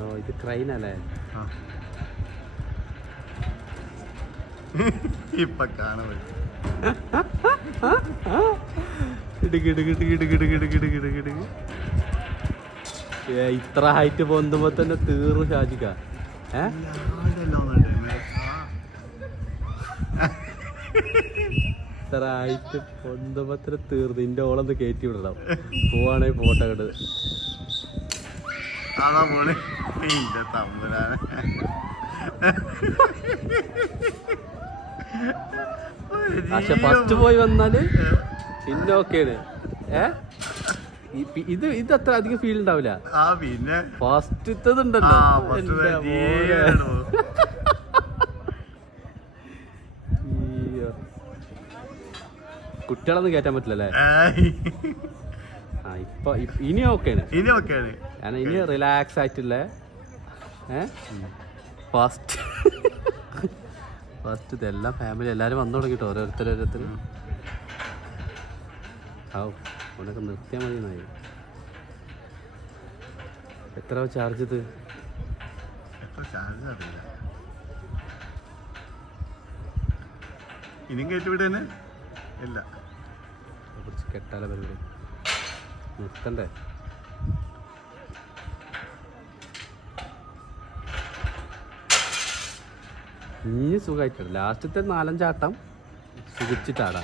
ഓ ഇത് ക്രൈനല്ലേ? ഇപ്പൊ കാണാൻ ഇത്ര ഹൈറ്റ് പൊന്തുമ്പോ തന്നെ തീർന്നു ഷാജിക്ക. ഇത്ര ഹൈറ്റ് പൊന്തുമ്പോ തന്നെ തീർന്നു. ഇന്റെ ഓളൊന്ന് കയറ്റി വിടണം. പോവാണെ പോട്ടെ കണ്ട്. പക്ഷെ ഫസ്റ്റ് പോയി വന്നാല് പിന്നെ ഓക്കെയാണ്. ഇത് അത്ര അധികം ഫീൽ ഉണ്ടാവില്ല. ഫസ്റ്റത്തതുണ്ടല്ലോ കുട്ടികളൊന്നും കയറ്റാൻ പറ്റില്ലല്ലേ? ഇപ്പൊ ഇനി ഓക്കെയാണ്. കാരണം ഇനി റിലാക്സ് ആയിട്ടുള്ള ഫസ്റ്റ് ഇതെല്ലാം ഫാമിലി എല്ലാരും വന്നു തുടങ്ങിട്ടോ. ഓരോരുത്തർ അവനൊക്കെ നിർത്തിയാൽ മതി എന്നായി. എത്ര ചാർജ് ഇത്? ഇനിയും കയറ്റിവിടേനെ ഇല്ല. കുറച്ച് കെട്ടാല പരിപാടി നിർത്തണ്ടേ? ഇനി സുഖമായിട്ടുണ്ട്. ലാസ്റ്റത്തെ 4-5 ആട്ടം സുഖിച്ചിട്ടാടാ.